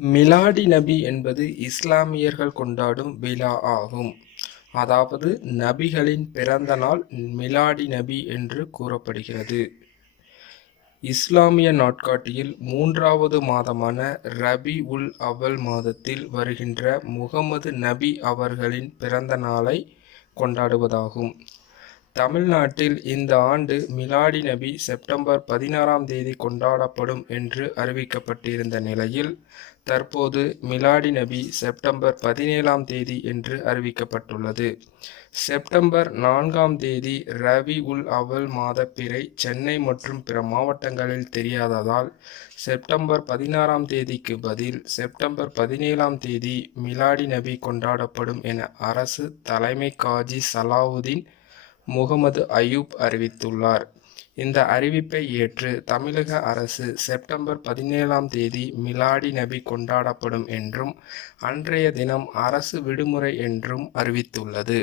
மிலாடி நபி என்பது இஸ்லாமியர்கள் கொண்டாடும் விழா ஆகும். அதாவது நபிகளின் பிறந்த நாள் மிலாடி நபி என்று கூறப்படுகிறது. இஸ்லாமிய நாட்காட்டியில் மூன்றாவது மாதமான ரபி உல் அவல் மாதத்தில் வருகின்ற முகமது நபி அவர்களின் பிறந்த நாளை கொண்டாடுவதாகும். தமிழ்நாட்டில் இந்த ஆண்டு மிலாடி நபி செப்டம்பர் பதினாறாம் தேதி கொண்டாடப்படும் என்று அறிவிக்கப்பட்டிருந்த நிலையில் தற்போது மிலாடி நபி செப்டம்பர் பதினேழாம் தேதி என்று அறிவிக்கப்பட்டுள்ளது. செப்டம்பர் நான்காம் தேதி ரவி உல் அவல் மாத பிறை சென்னை மற்றும் பிற மாவட்டங்களில் தெரியாததால் செப்டம்பர் பதினாறாம் தேதிக்கு பதில் செப்டம்பர் பதினேழாம் தேதி மிலாடி நபி கொண்டாடப்படும் என அரசு தலைமை காஜி சலாவுதீன் முகமது அயூப் அறிவித்துள்ளார். இந்த அறிவிப்பை ஏற்று தமிழக அரசு செப்டம்பர் பதினேழாம் தேதி மிலாடி நபி கொண்டாடப்படும் என்றும் அன்றைய தினம் அரசு விடுமுறை என்றும் அறிவித்துள்ளது.